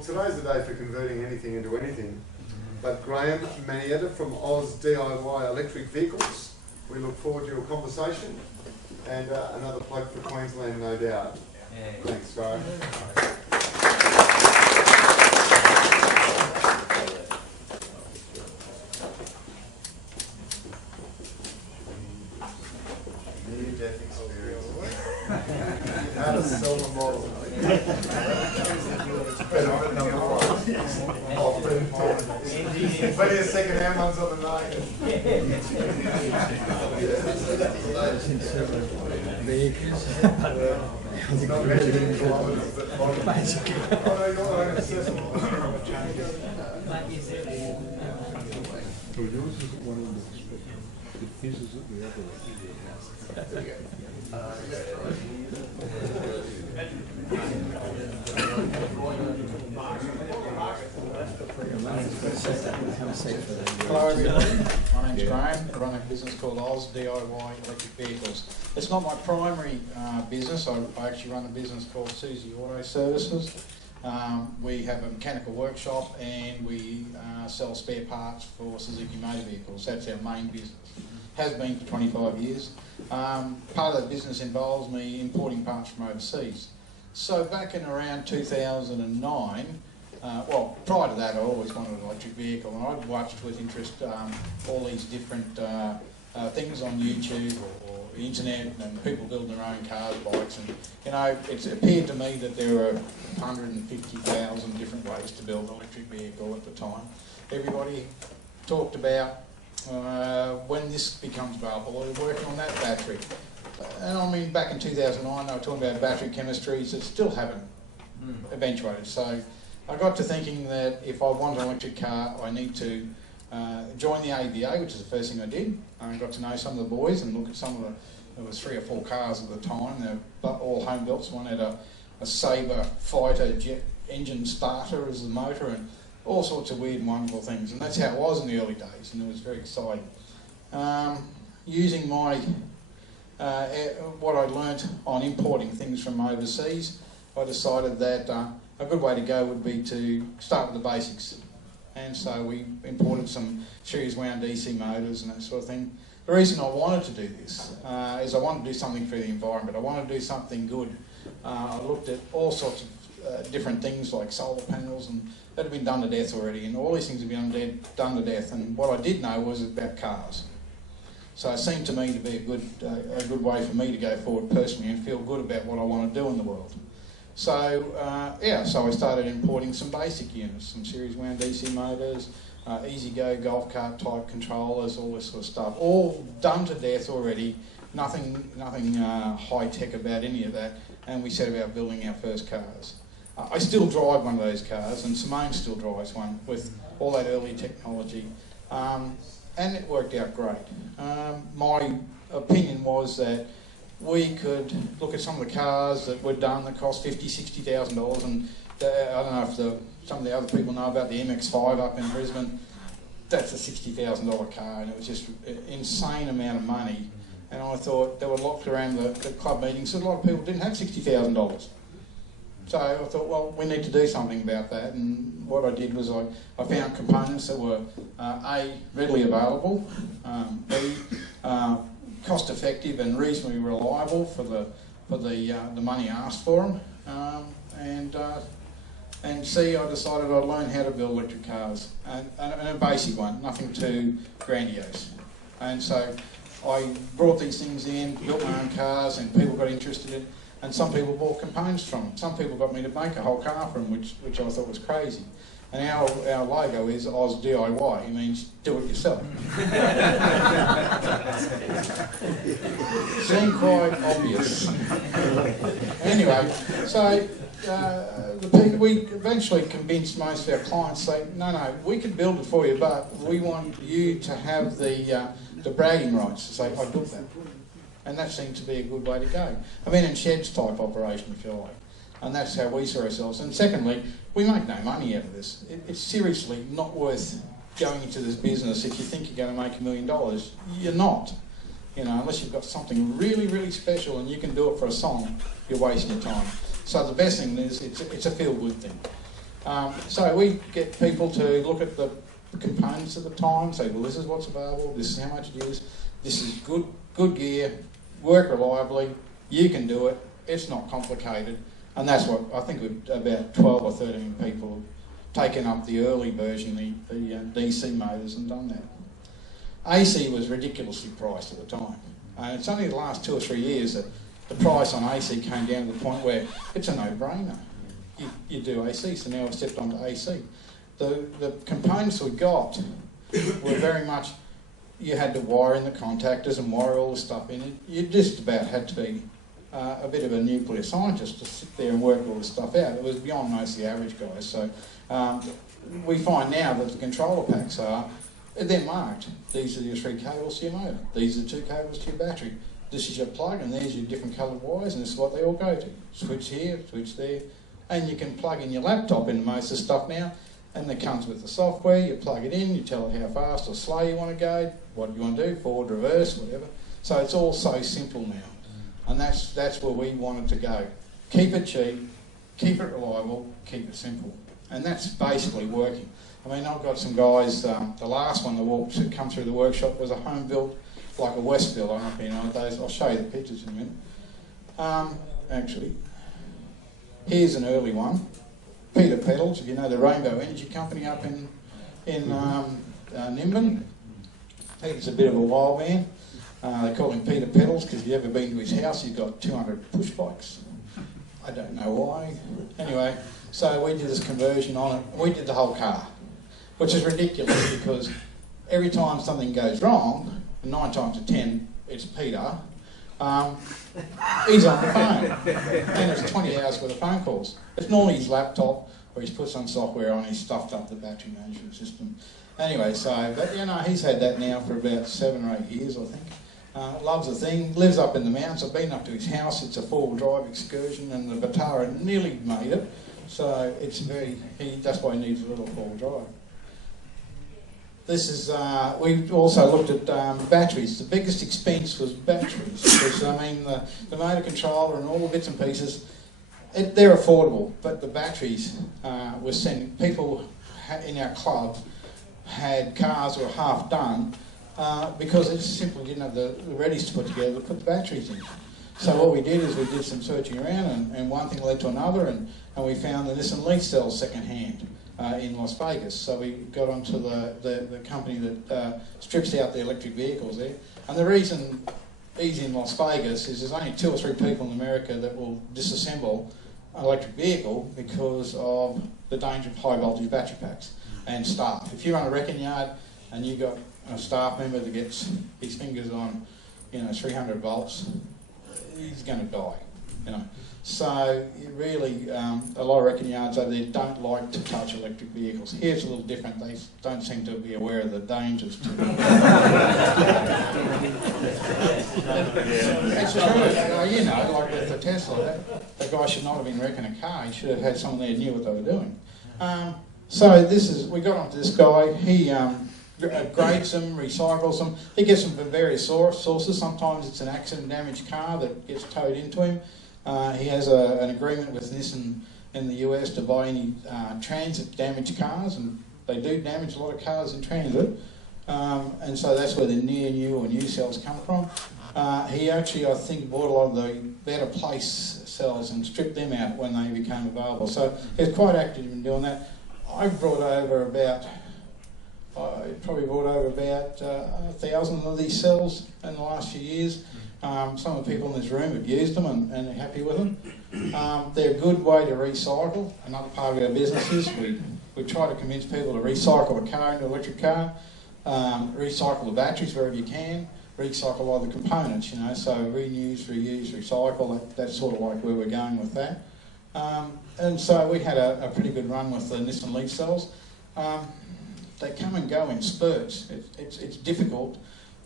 look, today's the day for converting anything into anything. But Graeme Manietta from Oz DIY Electric Vehicles, we look forward to your conversation, and another plug for Queensland, no doubt. Yeah. Thanks, Graeme. Near-death experience. How to sell the model. Plenty of second-hand ones on the market. It's not measured in kilometres, but basically. Oh, no, you're not accessible. So yours isn't one of the his is at the other one. There we go. Hello everybody, my name's Graeme. I run a business called Oz DIY Electric Vehicles. It's not my primary business. I actually run a business called Susie Auto Services. We have a mechanical workshop and we sell spare parts for Suzuki motor vehicles. That's our main business. Has been for 25 years. Part of that business involves me importing parts from overseas. So back in around 2009, well, prior to that I always wanted an electric vehicle, and I'd watched with interest all these different things on YouTube or the internet, and people building their own cars, bikes, and you know, it appeared to me that there were 150,000 different ways to build an electric vehicle at the time. Everybody talked about when this becomes available, we're working on that battery. And I mean, back in 2009, they were talking about battery chemistries that still haven't eventuated. So I got to thinking that if I want an electric car, I need to join the AEVA, which is the first thing I did. I got to know some of the boys and look at some of the, there was 3 or 4 cars at the time. They were all home built. One had a Sabre fighter jet engine starter as the motor, and all sorts of weird and wonderful things. And that's how it was in the early days, and it was very exciting. Using my what I learnt on importing things from overseas, I decided that a good way to go would be to start with the basics. And so we imported some series wound DC motors and that sort of thing. The reason I wanted to do this is I wanted to do something for the environment. I wanted to do something good. I looked at all sorts of different things like solar panels, and that had been done to death already, and all these things had been done to death. And what I did know was about cars. So it seemed to me to be a good way for me to go forward personally and feel good about what I want to do in the world. So yeah, so I started importing some basic units, some series wound DC motors, easy-go golf cart type controllers, all this sort of stuff, all done to death already. Nothing high-tech about any of that, and we set about building our first cars. I still drive one of those cars, and Simone still drives one with all that early technology, and it worked out great. My opinion was that we could look at some of the cars that were done that cost $50,000, $60,000, and I don't know if some of the other people know about the MX-5 up in Brisbane. That's a $60,000 car, and it was just an insane amount of money. And I thought, they were locked around the club meetings, so a lot of people didn't have $60,000. So I thought, well, we need to do something about that. And what I did was I found components that were A, readily available, B, cost effective and reasonably reliable for the money asked for them, and C, I decided I'd learn how to build electric cars, and a basic one, nothing too grandiose. And so I brought these things in, built my own cars, and people got interested in it, and some people bought components from them. Some people got me to make a whole car from them, which I thought was crazy. And our logo is Oz DIY. It means do it yourself. Seemed quite obvious. Anyway, so we eventually convinced most of our clients, say, no, we can build it for you, but we want you to have the bragging rights to say, I built that. And that seemed to be a good way to go. I mean, in sheds type operation, if you like. And that's how we saw ourselves. And secondly, we make no money out of this. It's seriously not worth going into this business if you think you're going to make $1 million. You're not. You know, unless you've got something really, really special and you can do it for a song, you're wasting your time. So the best thing is it's a feel-good thing. So we get people to look at the components at the time, say, well, this is what's available, this is how much it is, this is good gear, work reliably, you can do it, it's not complicated. And that's what I think about 12 or 13 people have taken up the early version, the DC motors, and done that. AC was ridiculously priced at the time. And it's only the last 2 or 3 years that the price on AC came down to the point where it's a no-brainer. You do AC, so now I've stepped onto AC. The components we got were very much, you had to wire in the contactors and wire all the stuff in it. You just about had to be a bit of a nuclear scientist to sit there and work all this stuff out. It was beyond most of the average guys. So we find now that the controller packs they're marked. These are your 3 cables to your motor. These are 2 cables to your battery. This is your plug, and there's your different coloured wires, and this is what they all go to. Switch here, switch there. And you can plug in your laptop into most of the stuff now, and it comes with the software. You plug it in, you tell it how fast or slow you want to go, what you want to do, forward, reverse, whatever. So it's all so simple now. And that's where we wanted to go. Keep it cheap, keep it reliable, keep it simple. And that's basically working. I mean, I've got some guys, the last one that come through the workshop was a home built, like a Westfield. I don't know if you know those. I'll show you the pictures in a minute. Actually, here's an early one. Peter Pedals, if you know the Rainbow Energy Company up in Nimbin. Peter's a bit of a wild man. They call him Peter Pedals because if you've ever been to his house, he's got 200 push bikes. I don't know why. Anyway, so we did this conversion on it. We did the whole car, which is ridiculous because every time something goes wrong, 9 times out of 10, it's Peter. He's on the phone, and it's 20 hours worth of phone calls. It's normally his laptop, or he's put some software on, he's stuffed up the battery management system. Anyway, so, but you know, he's had that now for about 7 or 8 years, I think. Loves the thing, lives up in the mountains. I've been up to his house. It's a 4-wheel drive excursion, and the Batara nearly made it. So it's that's why he needs a little 4-wheel drive. This is, we've also looked at batteries. The biggest expense was batteries. Because, I mean, the motor controller and all the bits and pieces, they're affordable, but the batteries were sending, people in our club had cars that were half done because they just simply didn't have the readies to put together to put the batteries in. So what we did is we did some searching around, and one thing led to another, and we found the Nissan Leaf cells second hand in Las Vegas. So we got onto the company that strips out the electric vehicles there. And the reason he's in Las Vegas is there's only 2 or 3 people in America that will disassemble an electric vehicle because of the danger of high voltage battery packs and staff. If you run a wrecking yard and you've got a staff member that gets his fingers on, 300 volts, he's going to die, So really, a lot of wrecking yards over there don't like to touch electric vehicles. Here it's a little different. They don't seem to be aware of the dangers to them. It's true. Like with the Tesla, that guy should not have been wrecking a car. He should have had someone there who knew what they were doing. So we got onto this guy. He grades them, recycles them. He gets them from various sources. Sometimes it's an accident damaged car that gets towed into him. He has an agreement with Nissan in the US to buy any transit damaged cars, and they do damage a lot of cars in transit. And so that's where the near new or new cells come from. He actually, I think, bought a lot of the better place cells and stripped them out when they became available. So he's quite active in doing that. I've brought over about 1,000 of these cells in the last few years. Some of the people in this room have used them and are happy with them. They're a good way to recycle. Another part of our business is we try to convince people to recycle a car into an electric car, recycle the batteries wherever you can, recycle all the components, so reuse, recycle, that's sort of like where we're going with that. And so we had a pretty good run with the Nissan Leaf cells. They come and go in spurts. It's difficult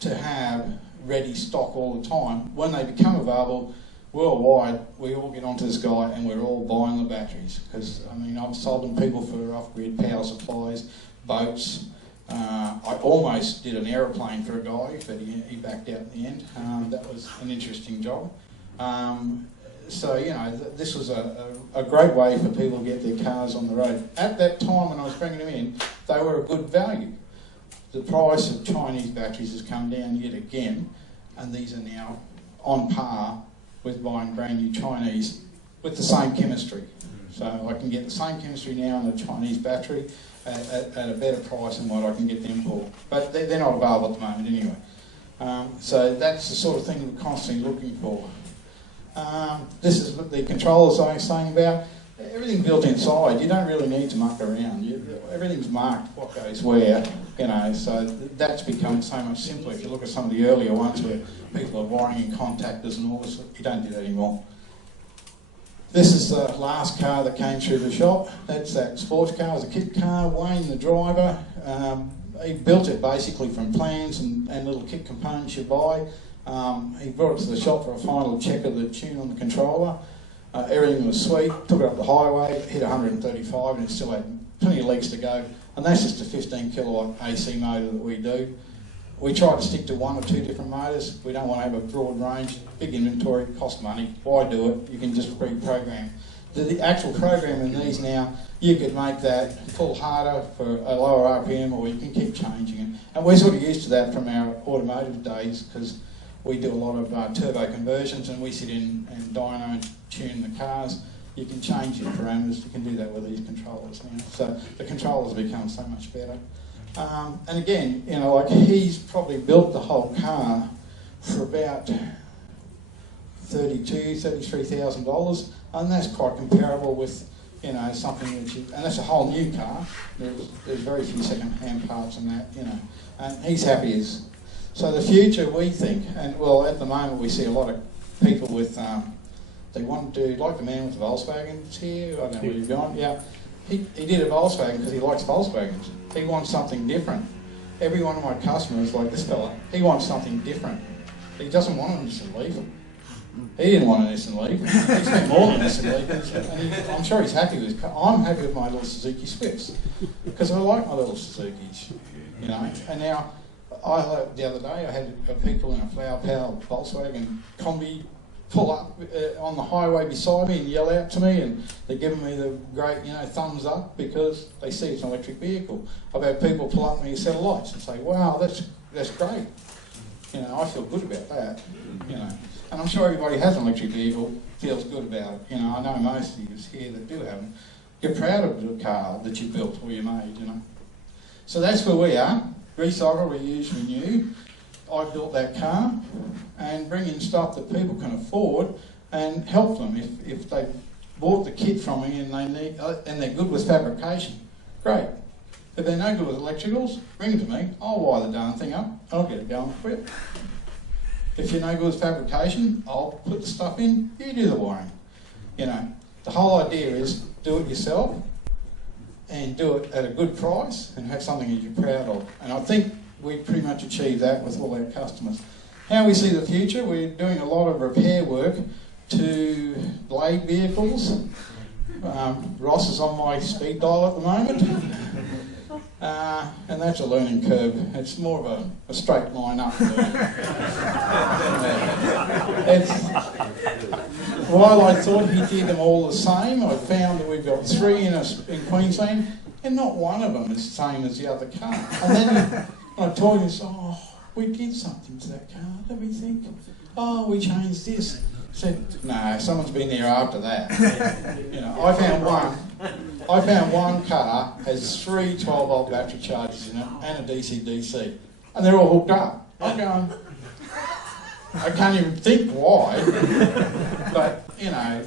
to have ready stock all the time. When they become available worldwide, we all get onto this guy and we're all buying the batteries. Because, I've sold them people for off-grid power supplies, boats. I almost did an aeroplane for a guy, but he backed out in the end. That was an interesting job. so, you know, this was a great way for people to get their cars on the road. At that time when I was bringing them in, they were a good value. The price of Chinese batteries has come down yet again, and these are now on par with buying brand new Chinese with the same chemistry. So I can get the same chemistry now in a Chinese battery at a better price than what I can get them for. But they're not available at the moment anyway. So that's the sort of thing we're constantly looking for. This is the controllers I was saying about. Everything built inside, you don't really need to muck around. Everything's marked what goes where, you know, so that's become so much simpler. If you look at some of the earlier ones where people are wiring in contactors and all this, you don't do that anymore. This is the last car that came through the shop. That's that sports car. It was a kit car. Wayne, the driver, he built it basically from plans and little kit components you buy. He brought it to the shop for a final check of the tune on the controller. Everything was sweet. Took it up the highway, hit 135, and it still had plenty of legs to go. And that's just a 15 kilowatt AC motor that we do. We try to stick to 1 or 2 different motors. We don't want to have a broad range, big inventory, cost money. Why do it? You can just pre-program. The actual program in these now, you could make that pull harder for a lower RPM, or you can keep changing it. And we're sort of used to that from our automotive days, because we do a lot of turbo conversions, and we sit in and dyno and tune the cars. You can change your parameters. You can do that with these controllers now. So the controllers become so much better. And again, you know, like he's probably built the whole car for about $33,000, and that's quite comparable with, you know, something that and that's a whole new car. There's very few second-hand parts in that, you know, and he's happy as. So the future, we think, and well, at the moment we see a lot of people with, they want to do, like the man with the Volkswagens here, I don't know where you've gone, yeah. He did a Volkswagen because he likes Volkswagens. He wants something different. Every one of my customers, like this fella, he wants something different. He doesn't want a Nissan Leaf. He didn't want a Nissan Leaf. He spent more than a Nissan Leaf. And I'm sure he's happy with his car. I'm happy with my little Suzuki Swifts because I like my little Suzukis, you know. And now, the other day I had people in a flower-powered Volkswagen Combi pull up on the highway beside me and yell out to me, and they're giving me the great, you know, thumbs up because they see it's an electric vehicle. I've had people pull up me a set of lights and say, wow, that's great. You know, I feel good about that, you know. And I'm sure everybody has an electric vehicle, feels good about it. You know, I know most of you here that do have them. You're proud of the car that you built or you made, you know. So that's where we are. Recycle, reuse, renew. I built that car, and bring in stuff that people can afford and help them. If they bought the kit from me and they need and they're good with fabrication, great. If they're no good with electricals, bring it to me. I'll wire the darn thing up. I'll get it going quick. If you're no good with fabrication, I'll put the stuff in. You do the wiring. You know, the whole idea is do it yourself and do it at a good price and have something that you're proud of. And I think we pretty much achieve that with all our customers. How we see the future, we're doing a lot of repair work to blade vehicles. Ross is on my speed dial at the moment. And that's a learning curve. It's more of a straight line up. While I thought he did them all the same, I found that we've got 3 in Queensland, and not one of them is the same as the other car. And then I told him, oh, we did something to that car, let me think. Oh, we changed this. I said, no, someone's been there after that. You know, I found one car has 3 12-volt battery chargers in it and a DC-DC, and they're all hooked up. I'm going, I can't even think why, but, you know, I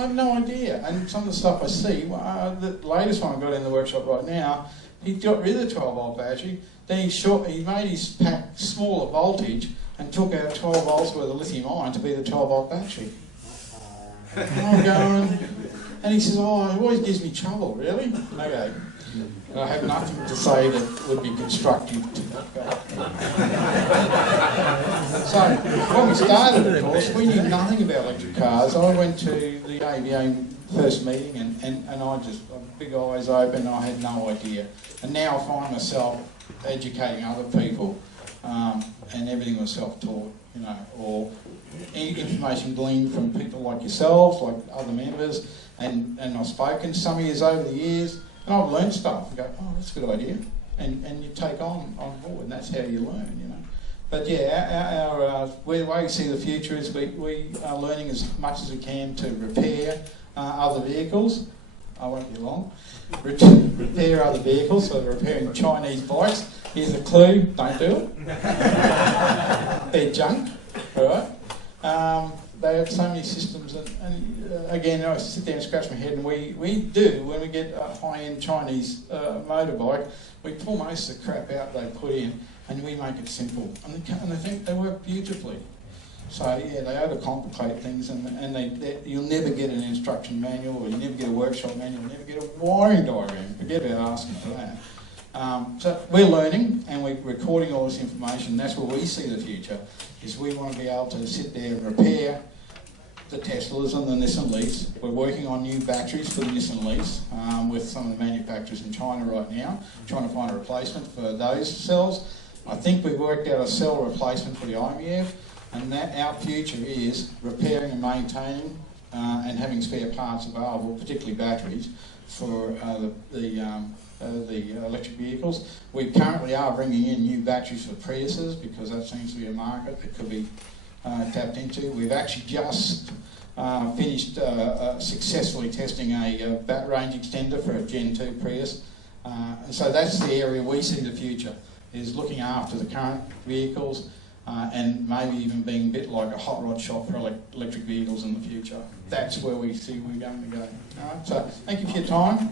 have no idea. And some of the stuff I see, the latest one I've got in the workshop right now, he got rid of the 12-volt battery, then he made his pack smaller voltage and took out 12 volts worth of lithium ion to be the 12-volt battery. And I'm going, and he says, oh, it always gives me trouble, really? Okay. I have nothing to say that would be constructive to that guy. So, when we started, of course, we knew nothing about electric cars. I went to the AEVA first meeting and I just, big eyes open, I had no idea. And now I find myself educating other people and everything was self-taught, you know, or information gleaned from people like yourselves, like other members, and I've spoken to some of you over the years, and I've learned stuff and go, oh, that's a good idea, and you take on board, and that's how you learn, you know. But yeah, the way we see the future is we are learning as much as we can to repair other vehicles. I won't be long. Repair other vehicles, so repairing Chinese bikes. Here's a clue, don't do it. They're junk, right? They have so many systems, and again, I sit there and scratch my head, and we do, when we get a high-end Chinese motorbike, we pull most of the crap out they put in, and we make it simple. And I think they work beautifully. So yeah, they overcomplicate things, and you'll never get an instruction manual, or you'll never get a workshop manual, you'll never get a wiring diagram. Forget about asking for that. So we're learning, and we're recording all this information. That's where we see the future, is we want to be able to sit there and repair the Teslas and the Nissan Leafs. We're working on new batteries for the Nissan Leafs with some of the manufacturers in China right now, trying to find a replacement for those cells. I think we've worked out a cell replacement for the AEVA, and that our future is repairing and maintaining and having spare parts available, particularly batteries, for the electric vehicles. We currently are bringing in new batteries for Priuses because that seems to be a market that could be tapped into. We've actually just finished successfully testing a range extender for a Gen 2 Prius. And so that's the area we see the future, is looking after the current vehicles and maybe even being a bit like a hot rod shop for electric vehicles in the future. That's where we see we're going to go. All right, so thank you for your time.